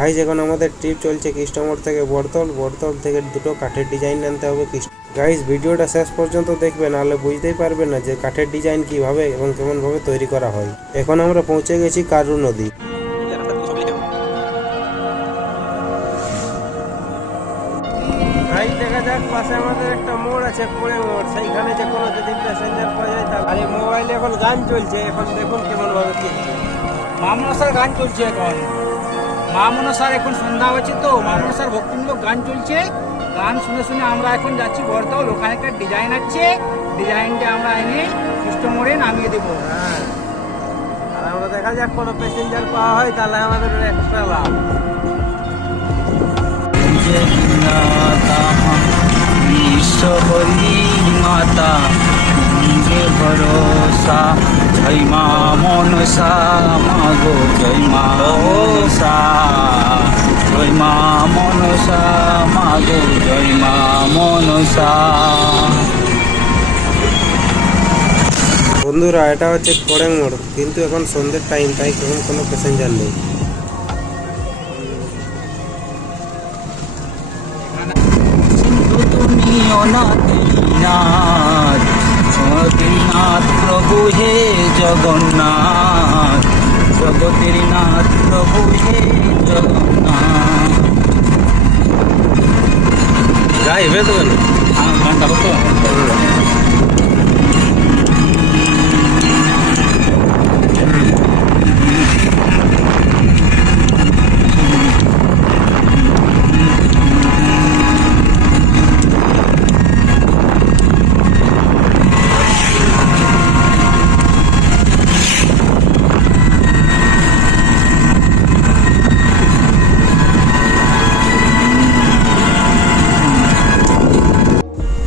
Guys এখন আমাদের trip চলছে কৃষ্ণমোড় থেকে বরতল বরতল থেকে দুটো কাঠের ডিজাইন আনতে হবে গাইজ ভিডিওটা শেষ পর্যন্ত দেখবে নাহলে বুঝতেই পারবে না যে কাঠের ডিজাইন কীভাবে এবং কেমনভাবে তৈরি করা হয়। এখন আমরা পৌঁছে গেছি কারু নদী। গাইজ দেখা যাক, পাশে আমাদের একটা মোড় আছে পড়ে মোড়। সেইখানে মোবাইলে এখন গান চলছে, এখন দেখুন কেমন ভাবে চলছে মা গান চলছে এখন। মা স্যার এখন সন্ধ্যা হচ্ছে তো মামুনা স্যার ভক্তিমূলক গান চলছে। গান শুনে শুনে আমরা এখন যাচ্ছি বর্তমান ওখানে একটা ডিজাইন আছে। ডিজাইনটা আমরা এনে কাস্টমারে মোড়ে নামিয়ে দেবো। হ্যাঁ। আর আমরা দেখা যাক কোনো প্যাসেঞ্জার পাওয়া হয় তাহলে আমাদের এক্সট্রা লাভ। ভরসা জয় মা মনসা মাগো জয় মা মনসা জয় মা মনসা মাগো জয় মা মনসা। বন্ধুরা এটা হচ্ছে কড়েং মোড় কিন্তু এখন সন্ধ্যের টাইম তাই এখন কোনো প্যাসেঞ্জার নেই। তুমি জগন্নাথ প্রভু হে জগন্নাথ জগতের নাথ প্রভু হে জগন্নাথ। গাইবে তো হ্যাঁ, গানটা হতো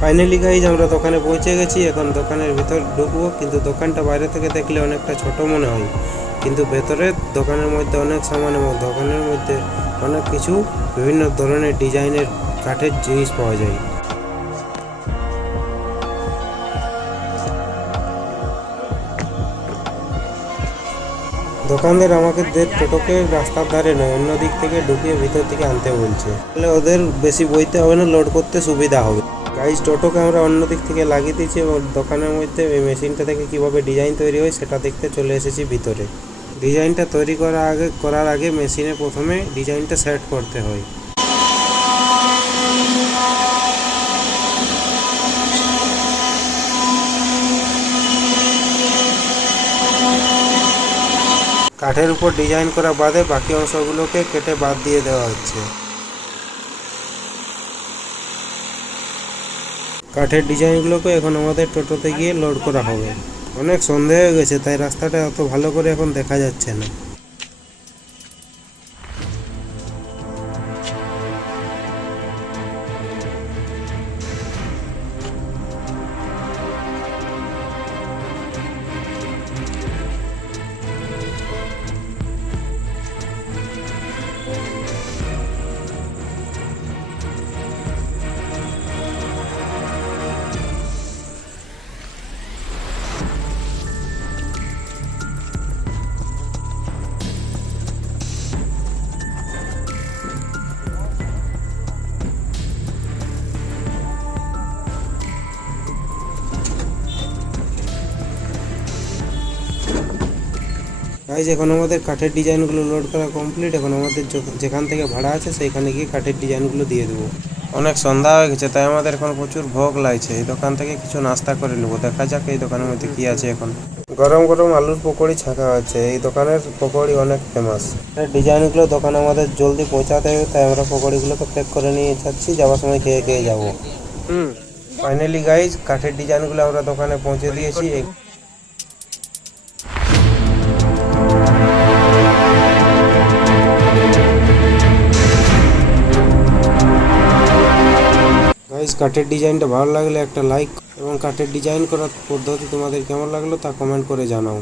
ফাইনালি গাইজ আমরা দোকানে পৌঁছে গেছি। এখন দোকানের ভিতর ঢুকবো, কিন্তু দোকানটা বাইরে থেকে দেখলে অনেকটা ছোট মনে হয়। কিন্তু ভেতরে দোকানের মধ্যে অনেক সামান এবং দোকানের মধ্যে অনেক কিছু বিভিন্ন ধরনের ডিজাইনের কাঠের জিনিস পাওয়া যায়। দোকানদার আমাকে টোটোকে রাস্তার ধারে নয়, অন্য দিক থেকে ঢুকিয়ে ভিতর থেকে আনতে বলছে। তাহলে ওদের বেশি বইতে হবে না, লোড করতে সুবিধা হবে। গাইজ টোটোকে আমরা অন্য দিক থেকে লাগিয়ে দিয়েছি এবং দোকানের মধ্যে এই মেশিনটা থেকে কীভাবে ডিজাইন তৈরি হয় সেটা দেখতে চলে এসেছি ভিতরে। ডিজাইনটা তৈরি করার আগে করার আগে মেশিনে প্রথমে ডিজাইনটা সেট করতে হয়। কাঠের উপর ডিজাইন করা বাদে বাকি অংশগুলোকে কেটে বাদ দিয়ে দেওয়া হচ্ছে। কাঠের ডিজাইনগুলোকে এখন আমাদের টোটোতে গিয়ে লোড করা হবে। অনেক সন্ধে হয়ে গেছে, তাই রাস্তাটা অত ভালো করে এখন দেখা যাচ্ছে না। গাইজ এখন আমাদের কাঠের ডিজাইনগুলো লোড করা কমপ্লিট এখন আমাদের যখ- যেখান থেকে ভাড়া আছে, সেইখানে গিয়ে কাঠের ডিজাইনগুলো দিয়ে দেবো। অনেক সন্ধ্যা হয়ে গেছে, তাই আমাদের এখন প্রচুর ভোগ লাগছে। এই দোকান থেকে কিছু নাস্তা করে নেব। দেখা যাক এই দোকানের মধ্যে কি আছে এখন। গরম গরম আলুর পকোড়ি ছাকা হচ্ছে। এই দোকানের পকোড়ি অনেক ফেমাস ডিজাইনগুলো দোকানে আমাদের জলদি পৌঁছাতে হবে, তাই আমরা পকোড়িগুলোকে প্যাক করে নিয়ে যাচ্ছি, যাওয়ার সময় খেয়ে খেয়ে যাব। হুম। ফাইনালি গাইজ কাঠের ডিজাইনগুলো আমরা দোকানে পৌঁছে দিয়েছি। গাইজ কাঠের ডিজাইনটা ভালো লাগলে একটা লাইক এবং কাঠের ডিজাইন করার পদ্ধতি তোমাদের কেমন লাগল তা কমেন্ট করে জানাও।